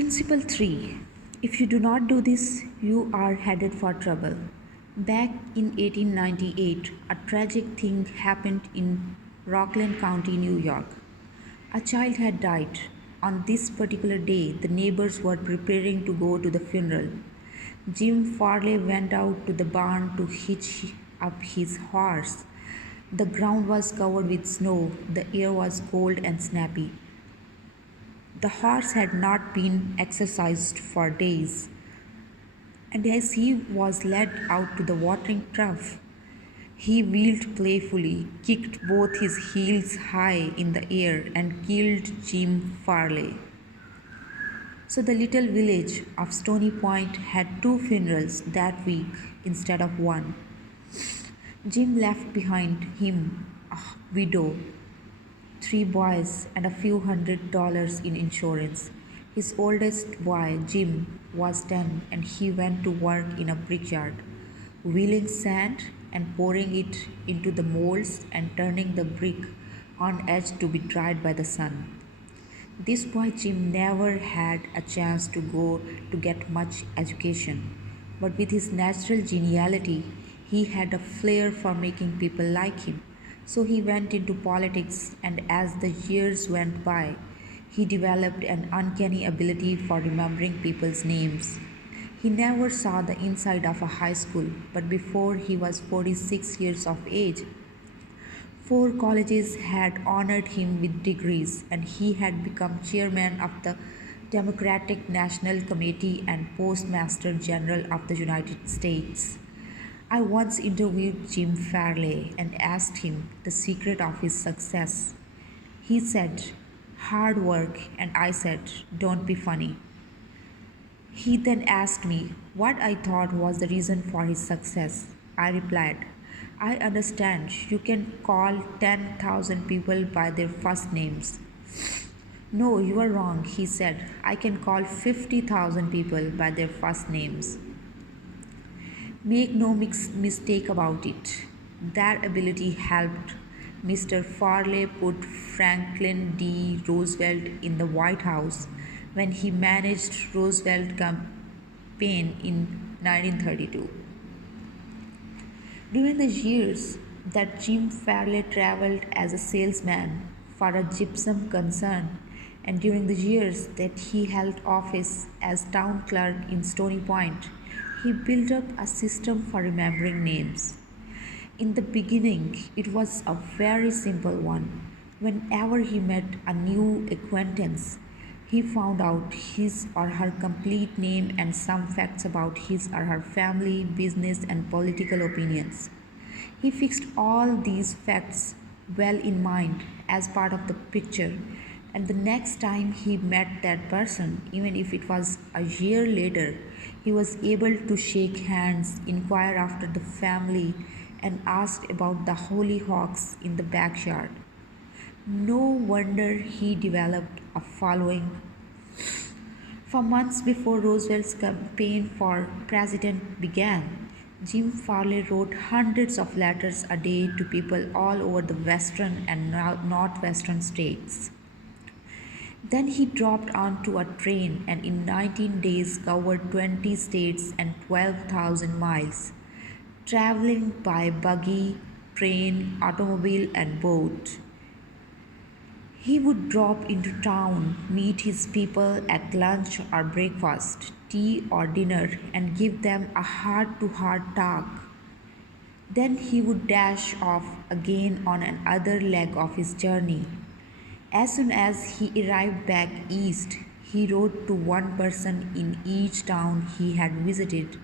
Principle 3. If you do not do this, you are headed for trouble. Back in 1898, a tragic thing happened in Rockland County, New York. A child had died. On this particular day, the neighbors were preparing to go to the funeral. Jim Farley went out to the barn to hitch up his horse. The ground was covered with snow, the air was cold and snappy. The horse had not been exercised for days, and as he was led out to the watering trough, he wheeled playfully, kicked both his heels high in the air, and killed Jim Farley. So the little village of Stony Point had two funerals that week instead of one. Jim left behind him a widow, three boys, and a few $100 in insurance. His oldest boy, Jim, was 10 and he went to work in a brickyard, wheeling sand and pouring it into the molds and turning the brick on edge to be dried by the sun. This boy Jim never had a chance to go to get much education, but with his natural geniality, he had a flair for making people like him. So he went into politics, and as the years went by, he developed an uncanny ability for remembering people's names. He never saw the inside of a high school, but before he was 46 years of age, four colleges had honored him with degrees, and he had become chairman of the Democratic National Committee and Postmaster General of the United States. I once interviewed Jim Farley and asked him the secret of his success. He said, "Hard work," and I said, "Don't be funny." He then asked me what I thought was the reason for his success. I replied, "I understand you can call 10,000 people by their first names." "No, you are wrong," he said. "I can call 50,000 people by their first names." Make no mistake about it. That ability helped Mr. Farley put Franklin D. Roosevelt in the White House when he managed Roosevelt's campaign in 1932. During the years that Jim Farley traveled as a salesman for a gypsum concern, and during the years that he held office as town clerk in Stony Point, he built up a system for remembering names. In the beginning, it was a very simple one. Whenever he met a new acquaintance, he found out his or her complete name and some facts about his or her family, business, and political opinions. He fixed all these facts well in mind as part of the picture, and the next time he met that person, even if it was a year later, he was able to shake hands, inquire after the family, and ask about the hollyhocks in the backyard. No wonder he developed a following. For months before Roosevelt's campaign for president began, Jim Farley wrote hundreds of letters a day to people all over the western and northwestern states. Then he dropped onto a train and in 19 days covered 20 states and 12,000 miles, traveling by buggy, train, automobile, and boat. He would drop into town, meet his people at lunch or breakfast, tea or dinner, and give them a heart-to-heart talk. Then he would dash off again on another leg of his journey. As soon as he arrived back east, he wrote to one person in each town he had visited,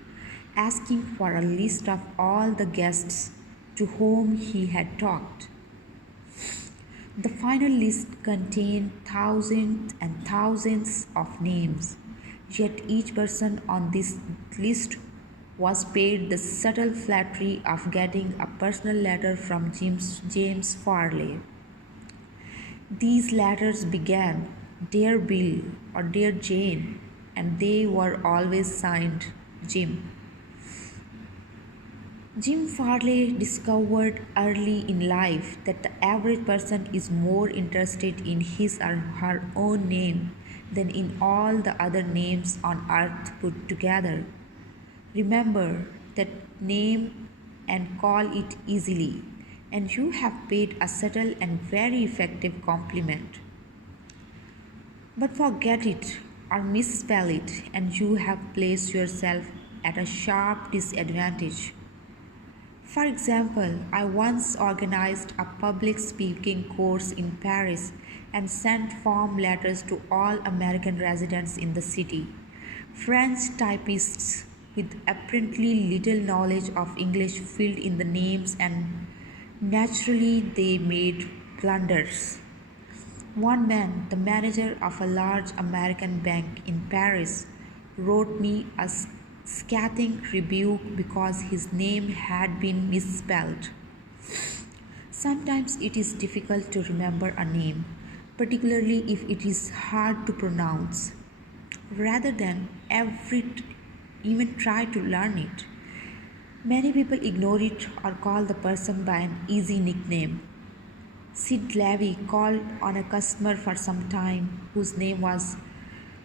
asking for a list of all the guests to whom he had talked. The final list contained thousands and thousands of names, yet each person on this list was paid the subtle flattery of getting a personal letter from James Farley. These letters began, "Dear Bill" or "Dear Jane," and they were always signed Jim. Jim Farley discovered early in life that the average person is more interested in his or her own name than in all the other names on earth put together. Remember that name and call it easily, and you have paid a subtle and very effective compliment. But forget it or misspell it, and you have placed yourself at a sharp disadvantage. For example, I once organized a public speaking course in Paris and sent form letters to all American residents in the city. French typists with apparently little knowledge of English filled in the names, and naturally they made blunders. One man, the manager of a large American bank in Paris, wrote me a scathing rebuke because his name had been misspelled. Sometimes it is difficult to remember a name, particularly if it is hard to pronounce, rather than even try to learn it. Many people ignore it or call the person by an easy nickname. Sid Levy called on a customer for some time whose name was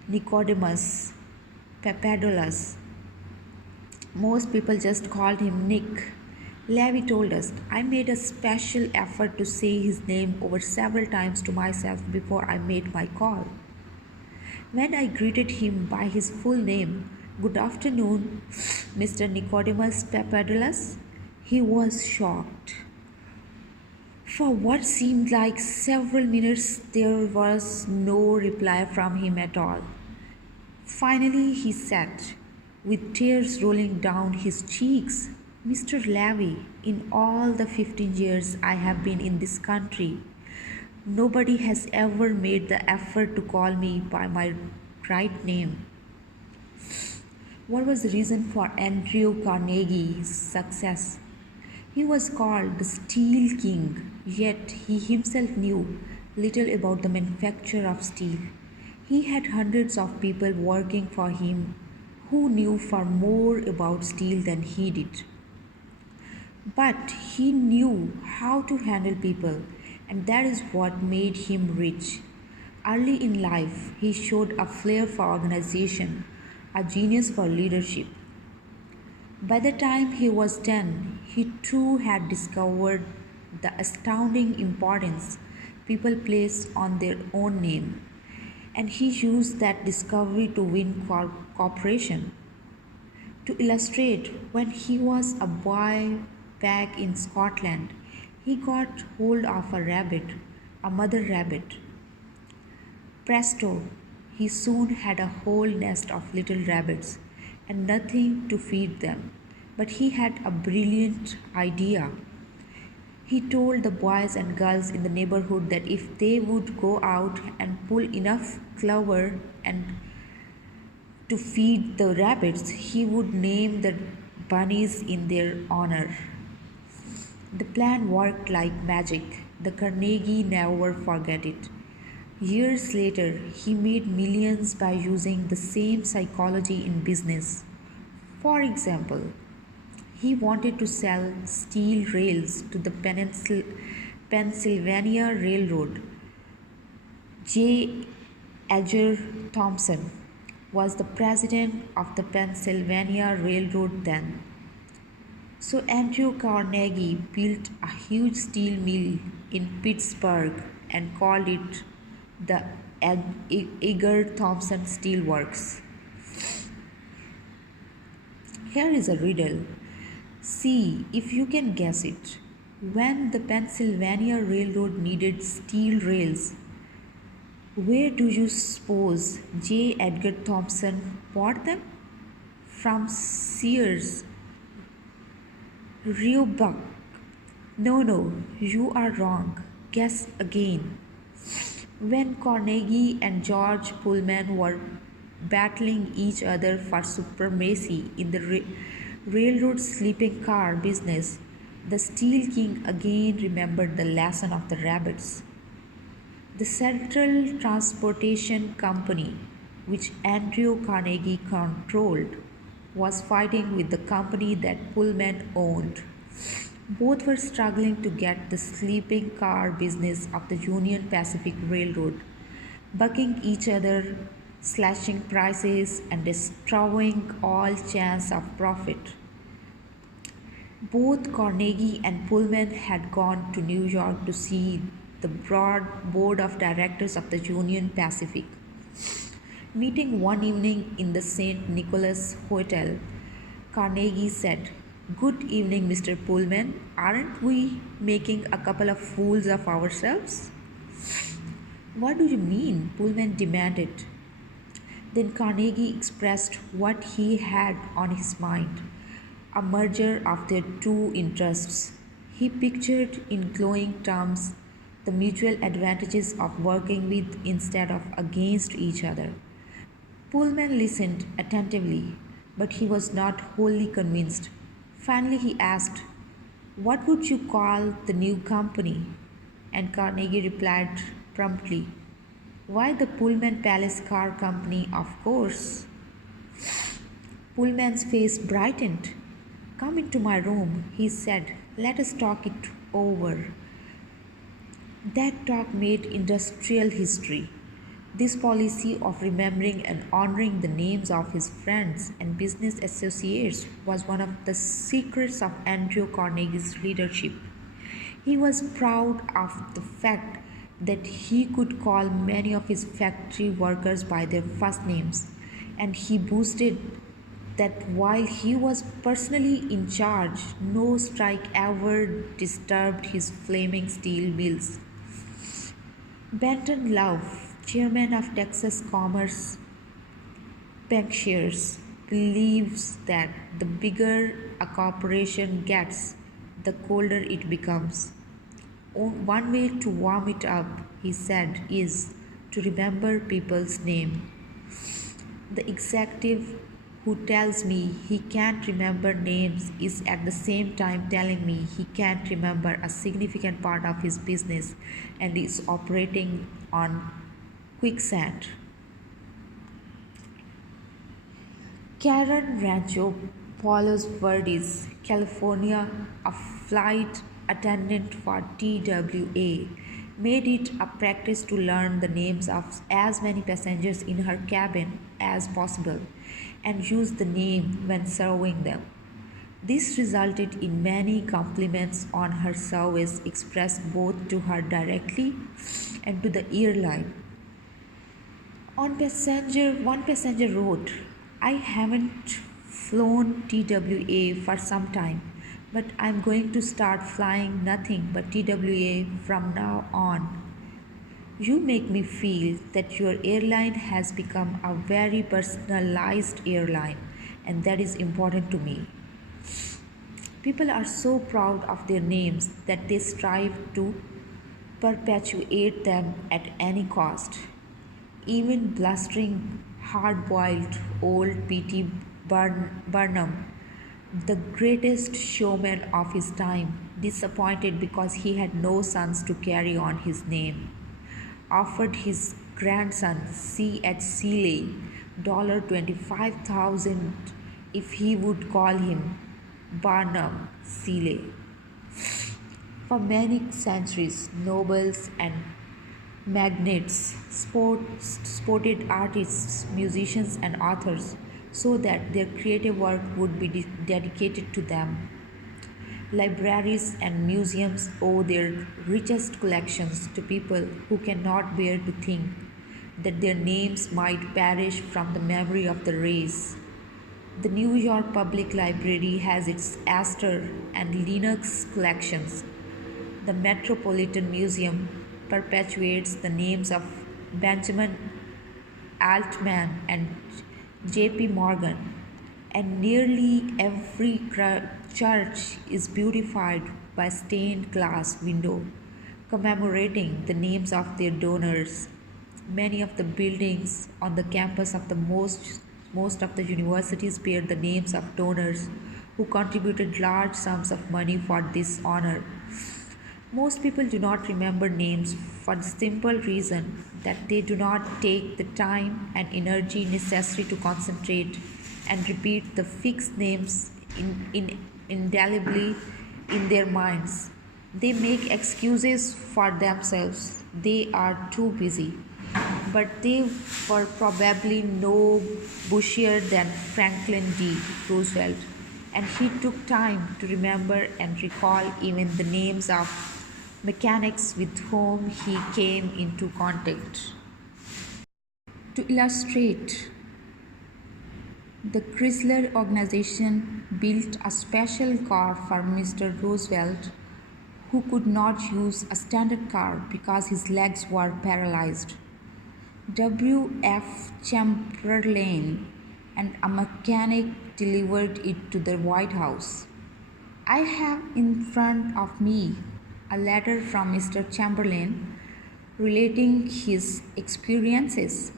Nicodemus Papadopoulos. Most people just called him Nick. Levy told us, I made a special effort to say his name over several times to myself before I made my call. When I greeted him by his full name, Good afternoon, Mr. Nicodemus Papadopoulos, he was shocked. For what seemed like several minutes, there was no reply from him at all. Finally, he said, with tears rolling down his cheeks, Mr. Levy, in all the 15 years I have been in this country, nobody has ever made the effort to call me by my right name. What was the reason for Andrew Carnegie's success? He was called the Steel King, yet he himself knew little about the manufacture of steel. He had hundreds of people working for him who knew far more about steel than he did. But he knew how to handle people, and that is what made him rich. Early in life, he showed a flair for organization, a genius for leadership. By the time he was 10, he too had discovered the astounding importance people place on their own name, and he used that discovery to win cooperation. To illustrate, when he was a boy back in Scotland, he got hold of a rabbit, a mother rabbit. Presto, he soon had a whole nest of little rabbits and nothing to feed them. But he had a brilliant idea. He told the boys and girls in the neighborhood that if they would go out and pull enough clover and to feed the rabbits, he would name the bunnies in their honor. The plan worked like magic. The Carnegie never forgot it. Years later, he made millions by using the same psychology in business. For example, he wanted to sell steel rails to the Pennsylvania Railroad. J. Edgar Thompson was the president of the Pennsylvania Railroad then. So Andrew Carnegie built a huge steel mill in Pittsburgh and called it the Edgar Thompson Steel Works. Here is a riddle. See if you can guess it. When the Pennsylvania Railroad needed steel rails, where do you suppose J. Edgar Thompson bought them? From Sears, Roebuck. No, you are wrong. Guess again. When Carnegie and George Pullman were battling each other for supremacy in the railroad sleeping car business, the Steel King again remembered the lesson of the rabbits. The Central Transportation Company, which Andrew Carnegie controlled, was fighting with the company that Pullman owned. Both were struggling to get the sleeping car business of the Union Pacific Railroad. bucking each other, slashing prices, and destroying all chance of profit. Both Carnegie and Pullman had gone to New York to see the broad board of directors of the Union Pacific. Meeting one evening in the St. Nicholas Hotel, Carnegie said, "Good evening, Mr. Pullman. Aren't we making a couple of fools of ourselves?" "What do you mean?" Pullman demanded. Then Carnegie expressed what he had on his mind, a merger of their two interests. He pictured in glowing terms the mutual advantages of working with instead of against each other. Pullman listened attentively, but he was not wholly convinced. Finally, he asked, "What would you call the new company?" And Carnegie replied promptly, "Why, the Pullman Palace Car Company, of course." Pullman's face brightened. "Come into my room," he said. "Let us talk it over." That talk made industrial history. This policy of remembering and honoring the names of his friends and business associates was one of the secrets of Andrew Carnegie's leadership. He was proud of the fact that he could call many of his factory workers by their first names, and he boasted that while he was personally in charge, no strike ever disturbed his flaming steel mills. Benton Love, chairman of Texas Commerce Bankshares, believes that the bigger a corporation gets, the colder it becomes. One way to warm it up, he said, is to remember people's name. The executive who tells me he can't remember names is at the same time telling me he can't remember a significant part of his business and is operating on quicksand. Karen Rancho Palos Verdes, California, a flight attendant for TWA, made it a practice to learn the names of as many passengers in her cabin as possible and use the name when serving them. This resulted in many compliments on her service expressed both to her directly and to the airline. One passenger wrote, "I haven't flown TWA for some time, but I'm going to start flying nothing but TWA from now on. You make me feel that your airline has become a very personalized airline, and that is important to me." People are so proud of their names that they strive to perpetuate them at any cost. Even blustering, hard-boiled old P.T. Barnum, the greatest showman of his time, disappointed because he had no sons to carry on his name, offered his grandson C.H. Seeley $25,000 if he would call him Barnum Seeley. For many centuries, nobles and magnates sported artists, musicians, and authors so that their creative work would be dedicated to them. Libraries and museums owe their richest collections to people who cannot bear to think that their names might perish from the memory of the race. The New York Public Library has its Astor and Linux collections. The Metropolitan Museum perpetuates the names of Benjamin Altman and J.P. Morgan, and nearly every church is beautified by stained glass window commemorating the names of their donors. Many of the buildings on the campus of the most of the universities bear the names of donors who contributed large sums of money for this honor. Most people do not remember names for the simple reason that they do not take the time and energy necessary to concentrate and repeat the fixed names indelibly in their minds. They make excuses for themselves. They are too busy. but they were probably no bushier than Franklin D. Roosevelt, and he took time to remember and recall even the names of mechanics with whom he came into contact. To illustrate, the Chrysler organization built a special car for Mr. Roosevelt, who could not use a standard car because his legs were paralyzed. W. F. Chamberlain and a mechanic delivered it to the White House. I have in front of me a letter from Mr. Chamberlain relating his experiences.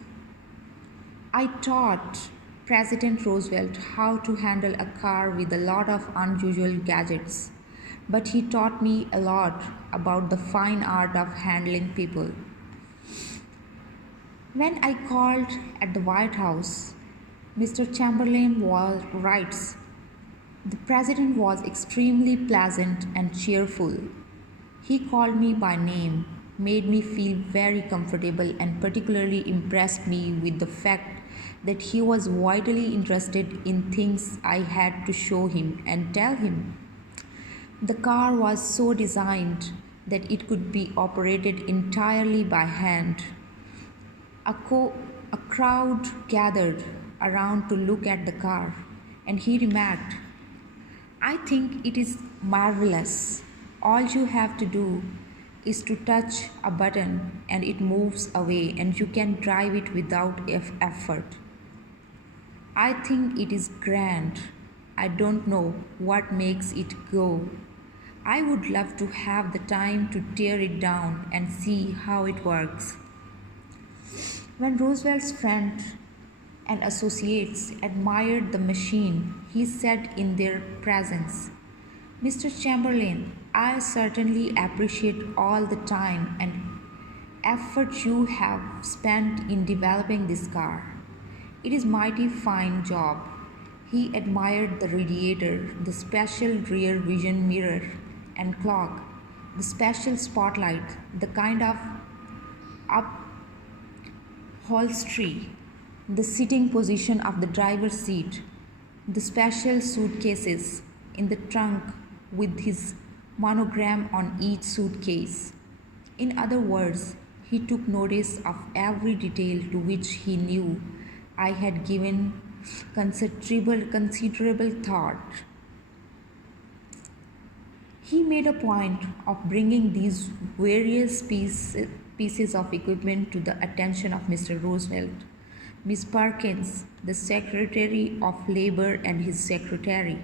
I taught President Roosevelt how to handle a car with a lot of unusual gadgets, but he taught me a lot about the fine art of handling people. When I called at the White House, Mr. Chamberlain writes, the president was extremely pleasant and cheerful. He called me by name, made me feel very comfortable, and particularly impressed me with the fact that he was vitally interested in things I had to show him and tell him. The car was so designed that it could be operated entirely by hand. A crowd gathered around to look at the car, and he remarked, I think it is marvelous. All you have to do is to touch a button and it moves away and you can drive it without effort. I think it is grand. I don't know what makes it go. I would love to have the time to tear it down and see how it works. When Roosevelt's friends and associates admired the machine, he said in their presence, Mr. Chamberlain, I certainly appreciate all the time and effort you have spent in developing this car. It is a mighty fine job. He admired the radiator, the special rear vision mirror and clock, the special spotlight, the kind of upholstery, the sitting position of the driver's seat, the special suitcases in the trunk with his monogram on each suitcase. In other words, he took notice of every detail to which he knew I had given considerable thought. He made a point of bringing these various pieces of equipment to the attention of Mr. Roosevelt, Miss Perkins, the Secretary of Labor, and his secretary.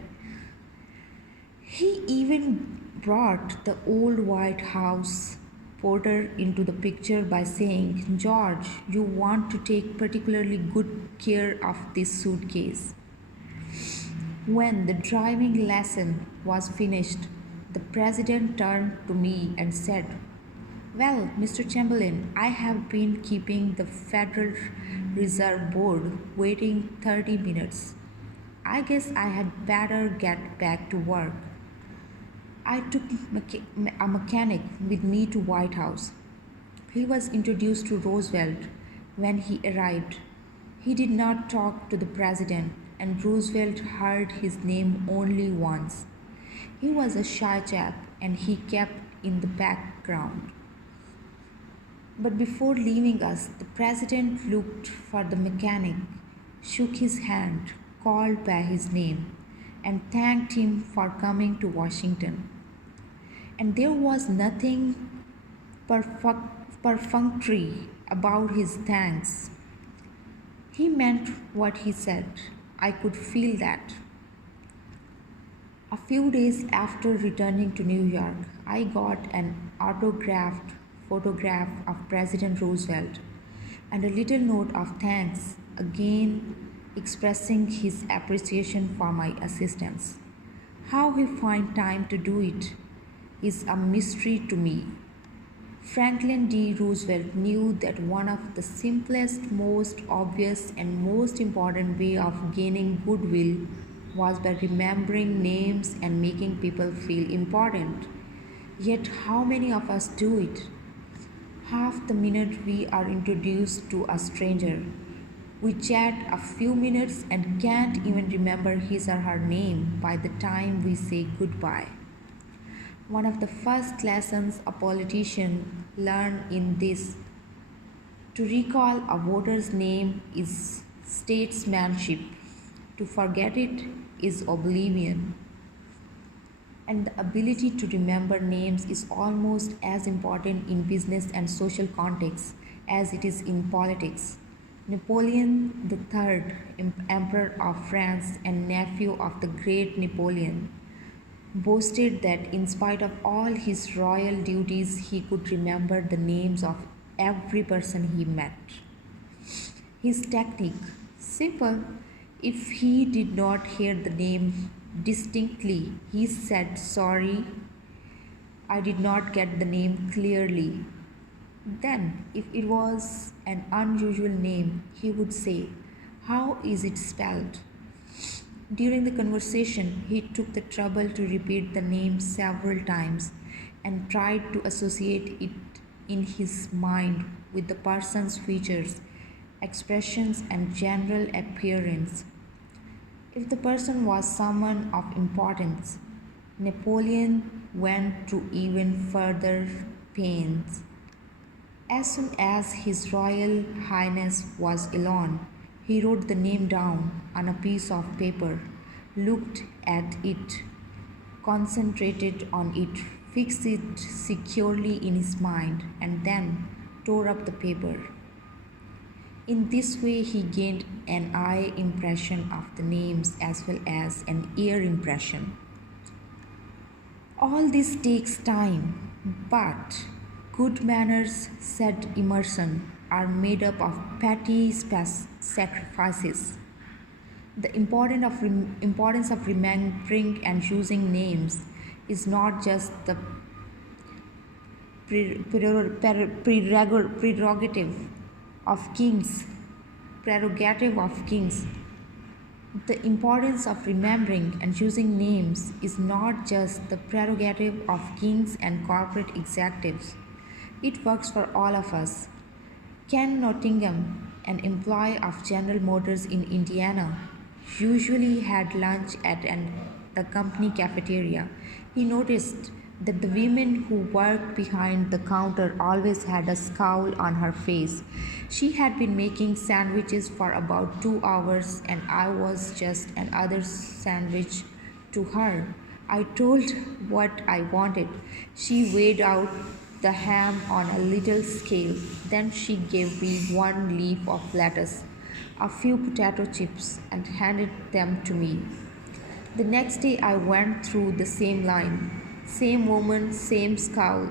He even brought the old White House porter into the picture by saying, George, you want to take particularly good care of this suitcase. When the driving lesson was finished, the president turned to me and said, well, Mr. Chamberlain, I have been keeping the Federal Reserve Board waiting 30 minutes. I guess I had better get back to work. I took a mechanic with me to White House. He was introduced to Roosevelt when he arrived. He did not talk to the president, and Roosevelt heard his name only once. He was a shy chap, and he kept in the background. But before leaving us, the president looked for the mechanic, shook his hand, called by his name, and thanked him for coming to Washington. And there was nothing perfunctory about his thanks. He meant what he said. I could feel that. A few days after returning to New York, I got an autographed photograph of President Roosevelt and a little note of thanks, again expressing his appreciation for my assistance. How he found time to do it is a mystery to me. Franklin D. Roosevelt knew that one of the simplest, most obvious, and most important way of gaining goodwill was by remembering names and making people feel important. Yet how many of us do it? Half the minute we are introduced to a stranger, we chat a few minutes and can't even remember his or her name by the time we say goodbye. One of the first lessons a politician learned in this to recall a voter's name is statesmanship. To forget it is oblivion. And the ability to remember names is almost as important in business and social contexts as it is in politics. Napoleon III, Emperor of France and nephew of the great Napoleon, boasted that in spite of all his royal duties, he could remember the names of every person he met. His technique, simple. If he did not hear the name distinctly, he said, "Sorry, I did not get the name clearly." Then, if it was an unusual name, he would say, "How is it spelled?" During the conversation, he took the trouble to repeat the name several times and tried to associate it in his mind with the person's features, expressions, and general appearance. If the person was someone of importance, Napoleon went to even further pains. As soon as His Royal Highness was alone, he wrote the name down on a piece of paper, looked at it, concentrated on it, fixed it securely in his mind, and then tore up the paper. In this way, he gained an eye impression of the names as well as an ear impression. All this takes time, but good manners, said Emerson, are made up of petty sacrifices. The importance of remembering and using names is not just the prerogative of kings. The importance of remembering and using names is not just the prerogative of kings and corporate executives. It works for all of us. Ken Nottingham, an employee of General Motors in Indiana, usually had lunch at the company cafeteria. He noticed that the woman who worked behind the counter always had a scowl on her face. She had been making sandwiches for about 2 hours, and I was just another sandwich to her. I told what I wanted. She weighed out the ham on a little scale. Then she gave me one leaf of lettuce, a few potato chips, and handed them to me. The next day I went through the same line. Same woman, same scowl.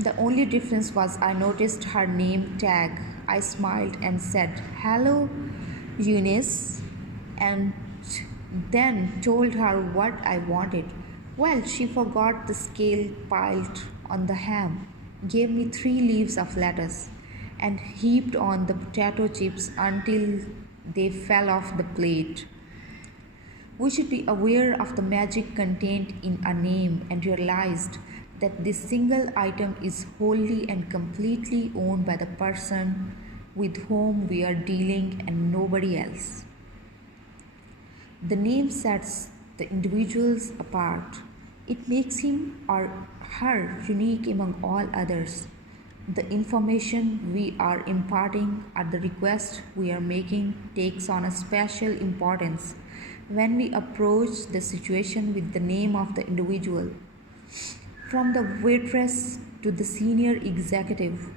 The only difference was I noticed her name tag. I smiled and said, "Hello, Eunice," and then told her what I wanted. Well, she forgot the scale piled on the ham, gave me 3 leaves of lettuce, and heaped on the potato chips until they fell off the plate. We should be aware of the magic contained in a name and realized that this single item is wholly and completely owned by the person with whom we are dealing and nobody else. The name sets the individuals apart. It makes him or her unique among all others. The information we are imparting or the request we are making takes on a special importance when we approach the situation with the name of the individual. From the waitress to the senior executive,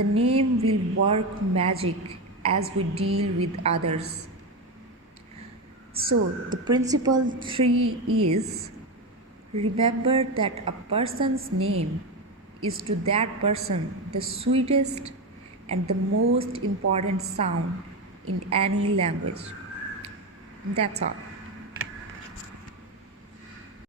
the name will work magic as we deal with others. So, the principle 3 is remember that a person's name is to that person the sweetest and the most important sound in any language. That's all.